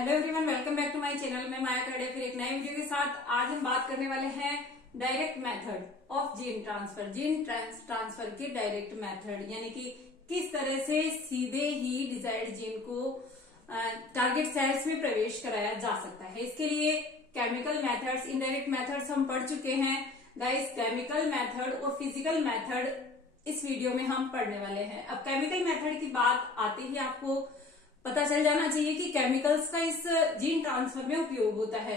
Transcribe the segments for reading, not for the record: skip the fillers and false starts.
Hello everyone, welcome back to my channel. मैं माया खड़े फिर एक नए वीडियो के साथ। आज हम बात करने वाले हैं direct method of gene transfer. Gene transfer के डायरेक्ट मेथड यानी कि किस तरह से सीधे ही डिजायर्ड जीन को टारगेट सेल्स में प्रवेश कराया जा सकता है। इसके लिए केमिकल मेथड्स, इनडायरेक्ट मेथड्स हम पढ़ चुके हैं गाइस। केमिकल मेथड और फिजिकल मेथड इस वीडियो में हम पढ़ने वाले हैं। अब केमिकल मेथड की बात आते ही आपको पता चल जाना चाहिए कि केमिकल्स का इस जीन ट्रांसफर में उपयोग होता है।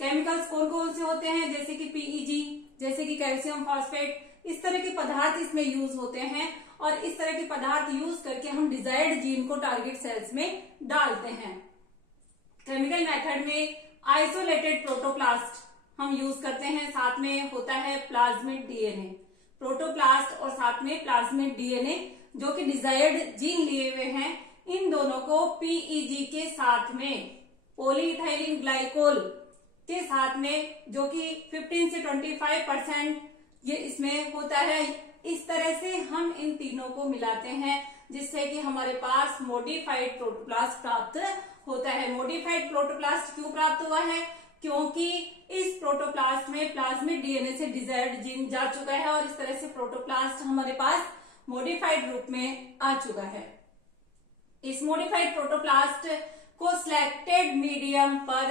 केमिकल्स कौन कौन से होते हैं, जैसे कि पीईजी, जैसे कि कैल्शियम फॉस्फेट, इस तरह के पदार्थ इसमें यूज होते हैं और इस तरह के पदार्थ यूज करके हम डिजायर्ड जीन को टारगेट सेल्स में डालते हैं। केमिकल मेथड में आइसोलेटेड प्रोटोप्लास्ट हम यूज करते हैं, साथ में होता है प्लाज्मिड डीएनए। प्रोटोप्लास्ट और साथ में प्लाज्मिड डीएनए जो कि डिजायर्ड जीन लिए हुए हैं, इन दोनों को पीईजी के साथ में, पॉलीइथाइलिन ग्लाइकोल के साथ में, जो कि 15 से 25% ये इसमें होता है, इस तरह से हम इन तीनों को मिलाते हैं जिससे कि हमारे पास मॉडिफाइड प्रोटोप्लास्ट प्राप्त होता है। मॉडिफाइड प्रोटोप्लास्ट क्यों प्राप्त हुआ है? क्योंकि इस प्रोटोप्लास्ट में प्लाज्मिड डीएनए से डिजायर्ड जीन जा चुका है और इस तरह से प्रोटोप्लास्ट हमारे पास मॉडिफाइड रूप में आ चुका है। इस मॉडिफाइड प्रोटोप्लास्ट को सिलेक्टेड मीडियम पर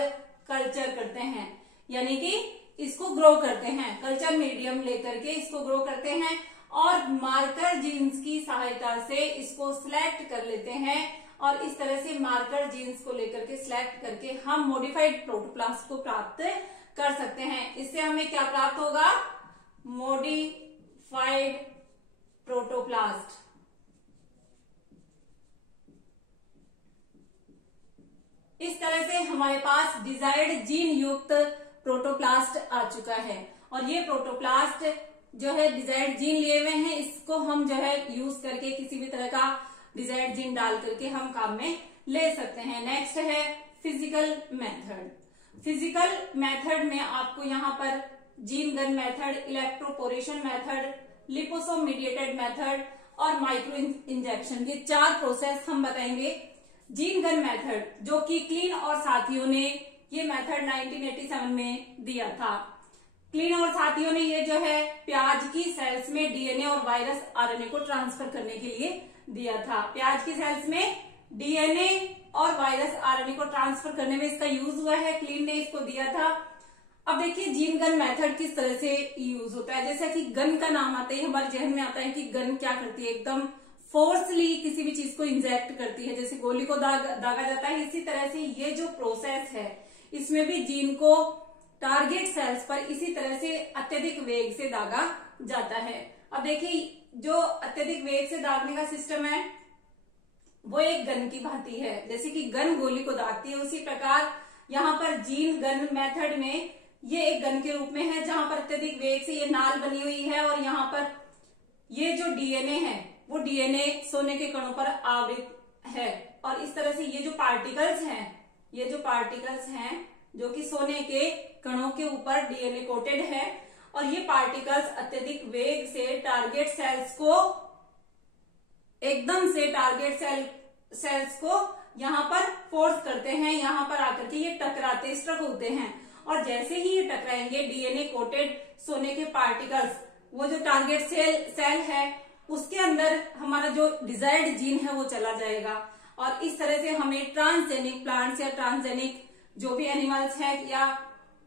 कल्चर करते हैं, यानी कि इसको ग्रो करते हैं। कल्चर मीडियम लेकर के इसको ग्रो करते हैं और मार्कर जीन्स की सहायता से इसको सिलेक्ट कर लेते हैं और इस तरह से मार्कर जीन्स को लेकर के सिलेक्ट करके हम मॉडिफाइड प्रोटोप्लास्ट को प्राप्त कर सकते हैं। इससे हमें क्या प्राप्त होगा? Modified protoplast. इस तरह से हमारे पास डिजायर्ड जीन युक्त प्रोटोप्लास्ट आ चुका है और ये प्रोटोप्लास्ट जो है डिजायर्ड जीन लिए हुए हैं, इसको हम जो है यूज करके किसी भी तरह का डिजायर्ड जीन डाल करके हम काम में ले सकते हैं। नेक्स्ट है फिजिकल मेथड। फिजिकल मेथड में आपको यहाँ पर gene gun method, electroporation method, liposome mediated method और माइक्रो इंजेक्शन, ये 4 प्रोसेस हम बताएंगे। जीन गन मेथड जो कि क्लीन और साथियों ने ये मेथड 1987 में दिया था। क्लीन और साथियों ने ये जो है प्याज की सेल्स में डीएनए और वायरस आरएनए को ट्रांसफर करने के लिए दिया था। प्याज की सेल्स में डीएनए और वायरस आरएनए को ट्रांसफर करने में इसका यूज हुआ है, क्लीन ने इसको दिया था। अब देखिए जीन गन मेथड किस तरह से यूज होता है। जैसा कि गन का नाम आते ही हमारे जहन में आता है कि गन क्या करती है, एकदम फोर्सली किसी भी चीज को इंजेक्ट करती है, जैसे गोली को दागा जाता है। इसी तरह से ये जो प्रोसेस है, इसमें भी जीन को टारगेट सेल्स पर इसी तरह से अत्यधिक वेग से दागा जाता है। अब देखिए जो अत्यधिक वेग से दागने का सिस्टम है वो एक गन की भांति है। जैसे कि गन गोली को दागती है, उसी प्रकार यहाँ पर जीन गन मेथड में ये एक गन के रूप में है, जहां पर अत्यधिक वेग से ये नाल बनी हुई है और यहाँ पर ये जो डीएनए है वो डीएनए सोने के कणों पर आवृत है और इस तरह से ये जो पार्टिकल्स हैं जो कि सोने के कणों के ऊपर डीएनए कोटेड है और ये पार्टिकल्स अत्यधिक वेग से टारगेट सेल्स को एकदम से टारगेट सेल्स को यहाँ पर फोर्स करते हैं। यहाँ पर आकर के ये टकराते, स्ट्रक होते हैं और जैसे ही ये टकराएंगे डीएनए कोटेड सोने के पार्टिकल्स, वो जो टारगेट सेल है उसके अंदर हमारा जो डिजायर्ड जीन है वो चला जाएगा और इस तरह से हमें ट्रांसजेनिक प्लांट्स या ट्रांसजेनिक जो भी एनिमल्स है या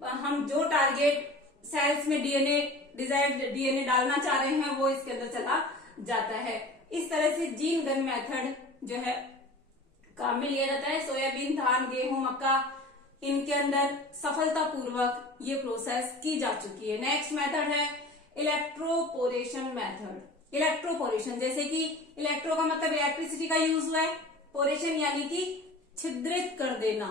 हम जो टारगेट सेल्स में डिजायर्ड डीएनए डालना चाह रहे हैं वो इसके अंदर चला जाता है। इस तरह से जीन गन मेथड जो है काम में लिया जाता है। सोयाबीन, धान, गेहूं, मक्का, इनके अंदर सफलतापूर्वक ये प्रोसेस की जा चुकी है। नेक्स्ट मेथड है इलेक्ट्रोपोरेशन मेथड। इलेक्ट्रोपोरेशन, जैसे कि इलेक्ट्रो का मतलब इलेक्ट्रिसिटी का यूज हुआ है, पोरेशन यानी कि छिद्रित कर देना।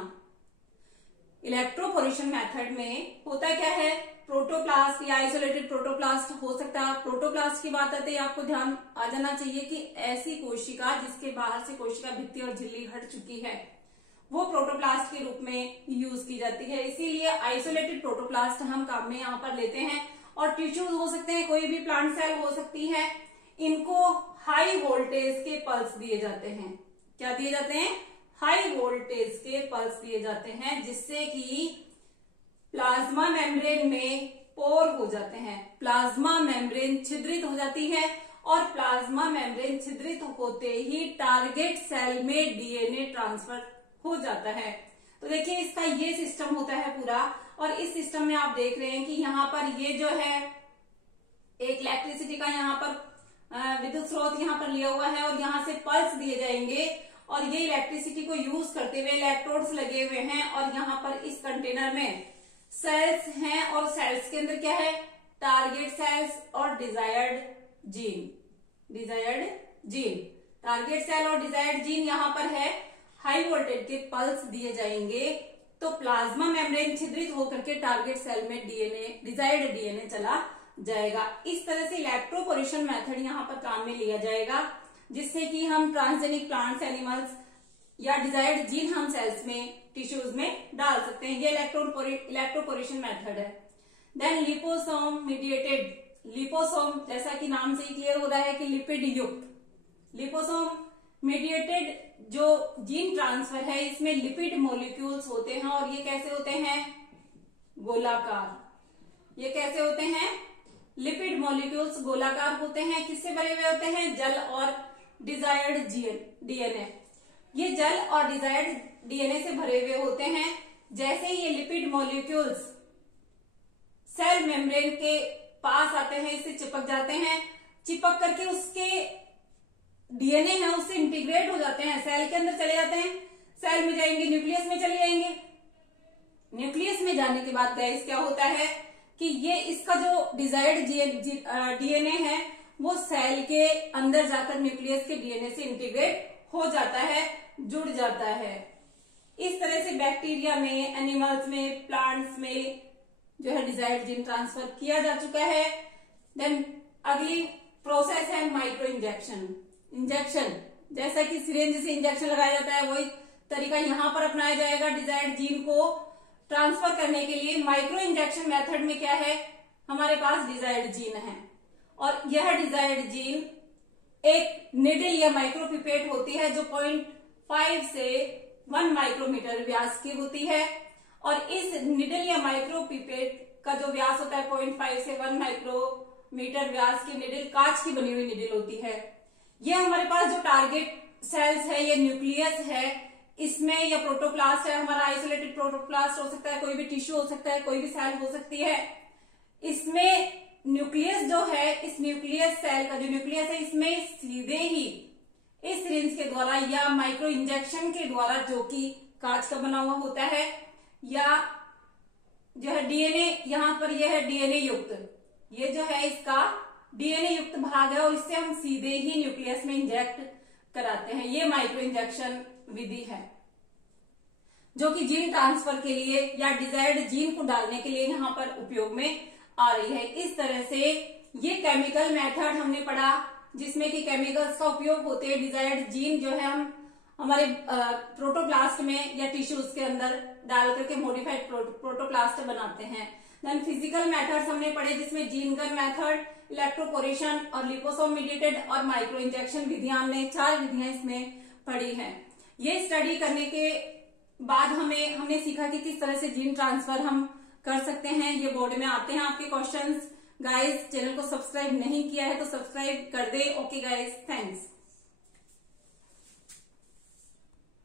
इलेक्ट्रोपोरेशन मेथड में होता क्या है, प्रोटोप्लास्ट या आइसोलेटेड प्रोटोप्लास्ट हो सकता है। प्रोटोप्लास्ट की बात आते ही आपको ध्यान आ जाना चाहिए कि ऐसी कोशिका जिसके बाहर से कोशिका भित्ति और झिल्ली हट चुकी है वो प्रोटोप्लास्ट के रूप में यूज की जाती है। इसीलिए आइसोलेटेड प्रोटोप्लास्ट हम काम में यहाँ पर लेते हैं और टिश्यूज हो सकते हैं, कोई भी प्लांट सेल हो सकती है। इनको हाई वोल्टेज के पल्स दिए जाते हैं। क्या दिए जाते हैं? हाई वोल्टेज के पल्स दिए जाते हैं, जिससे कि प्लाज्मा मेम्ब्रेन में पोर हो जाते हैं, प्लाज्मा मेम्ब्रेन छिद्रित हो जाती है और प्लाज्मा मेम्ब्रेन छिद्रित होते ही टारगेट सेल में डीएनए ट्रांसफर हो जाता है। तो देखिए इसका ये सिस्टम होता है पूरा, और इस सिस्टम में आप देख रहे हैं कि यहाँ पर ये जो है एक इलेक्ट्रिसिटी का यहाँ पर विद्युत स्रोत यहाँ पर लिया हुआ है और यहाँ से पल्स दिए जाएंगे और ये इलेक्ट्रिसिटी को यूज करते हुए इलेक्ट्रोड्स लगे हुए हैं और यहाँ पर इस कंटेनर में सेल्स हैं और सेल्स के अंदर क्या है, टारगेट सेल्स और डिजायर्ड जीन, टारगेट सेल और डिजायर्ड जीन यहाँ पर है। हाई वोल्टेज के पल्स दिए जाएंगे तो प्लाज्मा मेम्ब्रेन छिद्रित होकर के टारगेट सेल में डीएनए, डिजायर्ड डीएनए चला जाएगा। इस तरह से इलेक्ट्रोपोरेशन मेथड यहाँ पर काम में लिया जाएगा, जिससे कि हम ट्रांसजेनिक प्लांट्स, एनिमल्स या डिजायर्ड जीन हम सेल्स में, टिश्यूज में डाल सकते हैं। ये इलेक्ट्रोपोरेशन मेथड है। देन लिपोसोम मीडिएटेड, लिपोसोम जैसा कि नाम से ही क्लियर हो रहा है कि लिपिड युक्त, लिपोसोम मीडिएटेड जो जीन ट्रांसफर है इसमें लिपिड मॉलिक्यूल्स होते हैं और ये कैसे होते हैं, गोलाकार। ये कैसे होते हैं, लिपिड मॉलिक्यूल्स गोलाकार होते हैं। किससे भरे हुए होते हैं, जल और डिजायर्ड डीएनए। ये जल और डिजायर्ड डीएनए से भरे हुए होते हैं। जैसे ही ये लिपिड मॉलिक्यूल्स सेल मेम्ब्रेन के पास आते हैं, इससे चिपक जाते हैं, चिपक करके उसके डीएनए है उससे इंटीग्रेट हो जाते हैं, सेल के अंदर चले जाते हैं, सेल में जाएंगे, न्यूक्लियस में चले जाएंगे। न्यूक्लियस में जाने के बाद गाइस क्या होता है कि ये इसका जो डिजायर्ड डीएनए है वो सेल के अंदर जाकर न्यूक्लियस के डीएनए से इंटीग्रेट हो जाता है, जुड़ जाता है। इस तरह से बैक्टीरिया में, एनिमल्स में, प्लांट्स में जो है डिजायर्ड जीन ट्रांसफर किया जा चुका है। देन अगली प्रोसेस है माइक्रो इंजेक्शन। जैसा कि सिरिंज से इंजेक्शन लगाया जाता है वही तरीका यहाँ पर अपनाया जाएगा डिजायर्ड जीन को ट्रांसफर करने के लिए। माइक्रो इंजेक्शन मेथड में क्या है, हमारे पास डिजायर्ड जीन है और यह डिजायर्ड जीन एक निडल या माइक्रोपिपेट होती है जो 0.5 से 1 माइक्रोमीटर व्यास की होती है। और इस निडल या माइक्रोपिपेट का जो व्यास होता है 0.5 से 1 माइक्रोमीटर व्यास की निडल कांच की बनी हुई निडल होती है। यह हमारे पास जो टारगेट सेल्स है, ये न्यूक्लियस है, इसमें या प्रोटोप्लास्ट है, हमारा आइसोलेटेड प्रोटोप्लास्ट हो सकता है, कोई भी टिश्यू हो सकता है, कोई भी सेल हो सकती है। इसमें न्यूक्लियस जो है, इस न्यूक्लियस सेल का जो न्यूक्लियस है इसमें सीधे ही इस सिरिंज के द्वारा या माइक्रो इंजेक्शन के द्वारा, जो कि कांच का बना हुआ होता है, या जो है डीएनए, यहाँ पर यह है डीएनए युक्त, ये जो है इसका डीएनए युक्त भाग है और इससे हम सीधे ही न्यूक्लियस में इंजेक्ट कराते हैं। ये माइक्रो इंजेक्शन विधि है जो कि जीन ट्रांसफर के लिए या डिजायर्ड जीन को डालने के लिए यहाँ पर उपयोग में आ रही है। इस तरह से ये केमिकल मेथड हमने पढ़ा, जिसमें कि केमिकल्स का उपयोग होते हैं। डिजायर्ड जीन जो है हम हमारे प्रोटोप्लास्ट में या टिश्यूज के अंदर डाल करके मॉडिफाइड प्रोटोप्लास्ट बनाते हैं। देन फिजिकल मेथड्स हमने पढ़े, जिसमें जीन गन मेथड, इलेक्ट्रोपोरेशन और लिपोसोम मीडिएटेड और माइक्रो इंजेक्शन विधियां, हमने 4 विधियां इसमें पढ़ी हैं। ये स्टडी करने के बाद हमने सीखा कि किस तरह से जीन ट्रांसफर हम कर सकते हैं। ये बोर्ड में आते हैं आपके क्वेश्चंस। गाइस चैनल को सब्सक्राइब नहीं किया है तो सब्सक्राइब कर दे। Okay guys, thanks.